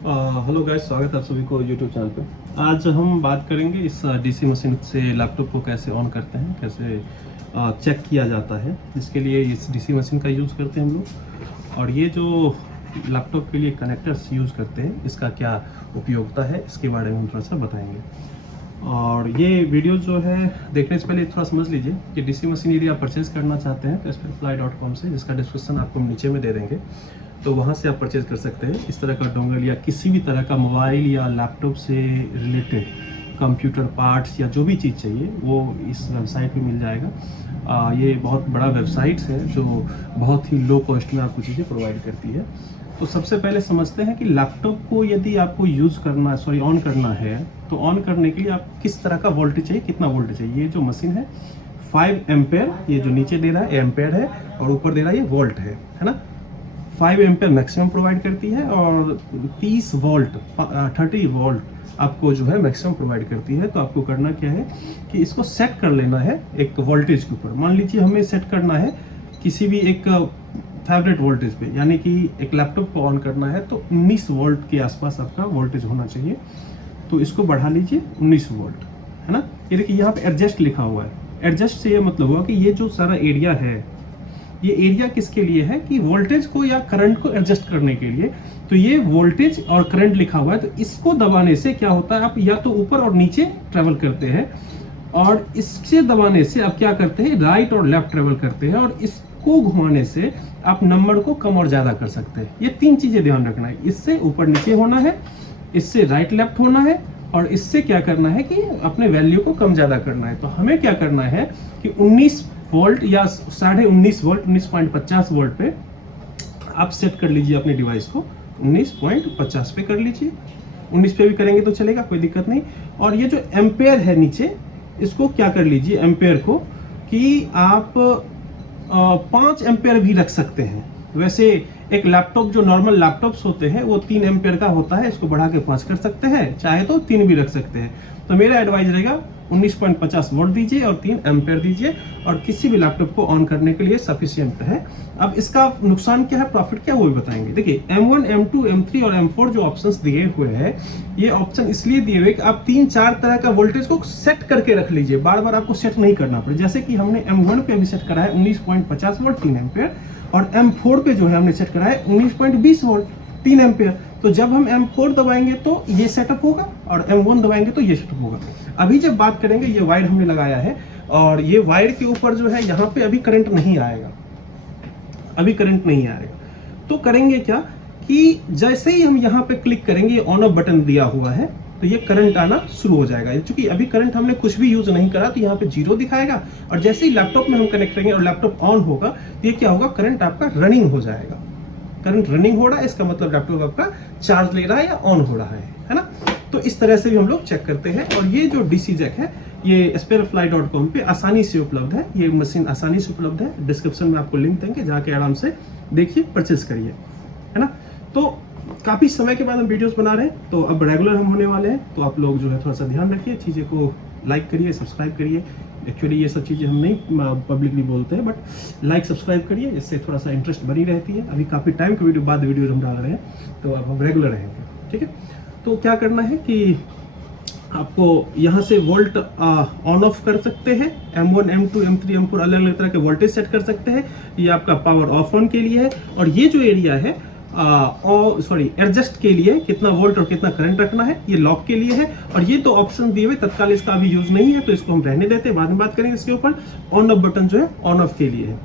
Hello guys, स्वागत है आप सभी को यूट्यूब चैनल पे। आज हम बात करेंगे इस डीसी मशीन से लैपटॉप को कैसे ऑन करते हैं, कैसे चेक किया जाता है। इसके लिए इस डीसी मशीन का यूज़ करते हैं हम लोग। और ये जो लैपटॉप के लिए कनेक्टर्स यूज़ करते हैं, इसका क्या उपयोगिता है, इसके बारे में हम थोड़ा सा बताएंगे। और ये वीडियो जो है देखने से पहले थोड़ा समझ लीजिए कि डीसी मशीन यदि आप परचेज़ करना चाहते हैं तो SPFly.com से, जिसका डिस्क्रिप्शन आपको नीचे में दे देंगे, तो वहाँ से आप परचेज़ कर सकते हैं। इस तरह का डोंगल या किसी भी तरह का मोबाइल या लैपटॉप से रिलेटेड कंप्यूटर पार्ट्स या जो भी चीज़ चाहिए वो इस वेबसाइट पे मिल जाएगा। ये बहुत बड़ा वेबसाइट है जो बहुत ही लो कॉस्ट में आपको चीज़ें प्रोवाइड करती है। तो सबसे पहले समझते हैं कि लैपटॉप को यदि आपको ऑन करना है, तो ऑन करने के लिए आप किस तरह का वोल्टेज चाहिए, कितना वोल्टेज चाहिए। ये जो मशीन है 5 एम्पेयर, ये जो नीचे दे रहा है एम्पेयर है और ऊपर दे रहा है ये वोल्ट है ना। 5 एम्पेयर मैक्सिमम प्रोवाइड करती है और 30 वोल्ट आपको जो है मैक्सिमम प्रोवाइड करती है। तो आपको करना क्या है कि इसको सेट कर लेना है एक वोल्टेज के ऊपर। मान लीजिए हमें सेट करना है किसी भी एक फेवरेट वोल्टेज पे, यानी कि एक लैपटॉप को ऑन करना है तो 19 वोल्ट के आसपास आपका वोल्टेज होना चाहिए। तो इसको बढ़ा लीजिए 19 वोल्ट, है ना। ये देखिए यहाँ पे एडजस्ट लिखा हुआ है। एडजस्ट से ये मतलब हुआ कि ये जो सारा एरिया है, ये एरिया किसके लिए है कि वोल्टेज को या करंट को एडजस्ट करने के लिए। तो ये वोल्टेज और करंट लिखा हुआ है, तो इसको दबाने से क्या होता है, आप या तो ऊपर और नीचे ट्रेवल करते हैं, और इससे दबाने से आप क्या करते हैं, राइट और लेफ्ट ट्रेवल करते हैं, और इसको घुमाने से आप नंबर को कम और ज्यादा कर सकते हैं। ये 3 चीजें ध्यान रखना है, इससे ऊपर नीचे होना है, इससे राइट लेफ्ट होना है, और इससे क्या करना है कि अपने वैल्यू को कम ज्यादा करना है। तो हमें क्या करना है कि 19 वोल्ट या 19.5 वोल्ट, 19.50 वोल्ट पे आप सेट कर लीजिए अपने डिवाइस को। 19.50 पे कर लीजिए, 19 पे भी करेंगे तो चलेगा, कोई दिक्कत नहीं। और ये जो एम्पेयर है नीचे, इसको क्या कर लीजिए एम्पेयर को कि आप 5 एम्पेयर भी रख सकते हैं। वैसे एक लैपटॉप, जो नॉर्मल लैपटॉप्स होते हैं वो 3 एम्पेयर का होता है, इसको बढ़ा के 5 कर सकते हैं, चाहे तो 3 भी रख सकते हैं। तो मेरा एडवाइस रहेगा 19.50 वोल्ट दीजिए और 3 एम्पेयर दीजिए, और किसी भी लैपटॉप को ऑन करने के लिए सफिशिएंट है। अब इसका नुकसान क्या है, प्रॉफिट क्या है, वो भी बताएंगे। देखिए M1, M2, M3 और M4 जो ऑप्शंस दिए हुए हैं, ये ऑप्शन इसलिए दिए हुए कि आप 3-4 तरह का वोल्टेज को सेट करके रख लीजिए, बार बार आपको सेट नहीं करना पड़े। जैसे कि हमने M1 पे अभी सेट करा है 19.50 वोल्ट 3 एम्पेयर, और M4 पे जो है हमने सेट करा है 19.20 वोल्ट 3 एम्पेयर। तो जब हम M4 दबाएंगे तो ये सेटअप होगा, और M1 दबाएंगे तो ये सेटअप होगा। अभी जब बात करेंगे, ये वायर हमने लगाया है, और ये वायर के ऊपर जो है यहाँ पे अभी करंट नहीं आएगा, अभी करंट नहीं आएगा। तो करेंगे क्या कि जैसे ही हम यहाँ पे क्लिक करेंगे, ये ऑन ऑफ बटन दिया हुआ है, तो ये करंट आना शुरू हो जाएगा। क्योंकि अभी करंट हमने कुछ भी यूज नहीं करा, तो यहाँ पे 0 दिखाएगा, और जैसे ही लैपटॉप में हम कनेक्ट करेंगे और लैपटॉप ऑन होगा, तो ये क्या होगा, करंट आपका रनिंग हो जाएगा। करंट रनिंग हो रहा है, इसका मतलब लैपटॉप आपका चार्ज ले रहा है या ऑन हो रहा है ना। तो इस तरह से भी हम लोग चेक करते हैं। और ये जो डीसी जैक है, ये SPFly.com पे आसानी से उपलब्ध है। ये मशीन आसानी से उपलब्ध है, डिस्क्रिप्शन में आपको लिंक देंगे, जाके आराम से देखिए, परचेज करिए, है ना। तो काफ़ी समय के बाद हम वीडियोस बना रहे हैं, तो अब रेगुलर हम होने वाले हैं। तो आप लोग जो है थोड़ा सा ध्यान रखिए, चीज़ें को लाइक करिए, सब्सक्राइब करिए। एक्चुअली ये सब चीज़ें हम नहीं पब्लिकली बोलते हैं, बट लाइक सब्सक्राइब करिए, इससे थोड़ा सा इंटरेस्ट बनी रहती है। अभी काफ़ी टाइम के बाद वीडियो हम डाल रहे हैं, तो अब हम रेगुलर रहेंगे, ठीक है। तो क्या करना है कि आपको यहाँ से वोल्ट ऑन ऑफ कर सकते हैं, M1, M2, M3, M4 अलग अलग तरह के वोल्टेज सेट कर सकते हैं। ये आपका पावर ऑफ ऑन के लिए है, और ये जो एरिया है एडजस्ट के लिए, कितना वोल्ट और कितना करंट रखना है, ये लॉक के लिए है। और ये तो ऑप्शन दिए हुए, तत्काल इसका अभी यूज नहीं है, तो इसको हम रहने देते हैं, बाद में बात करेंगे इसके ऊपर। ऑन ऑफ बटन जो है ऑन ऑफ के लिए है।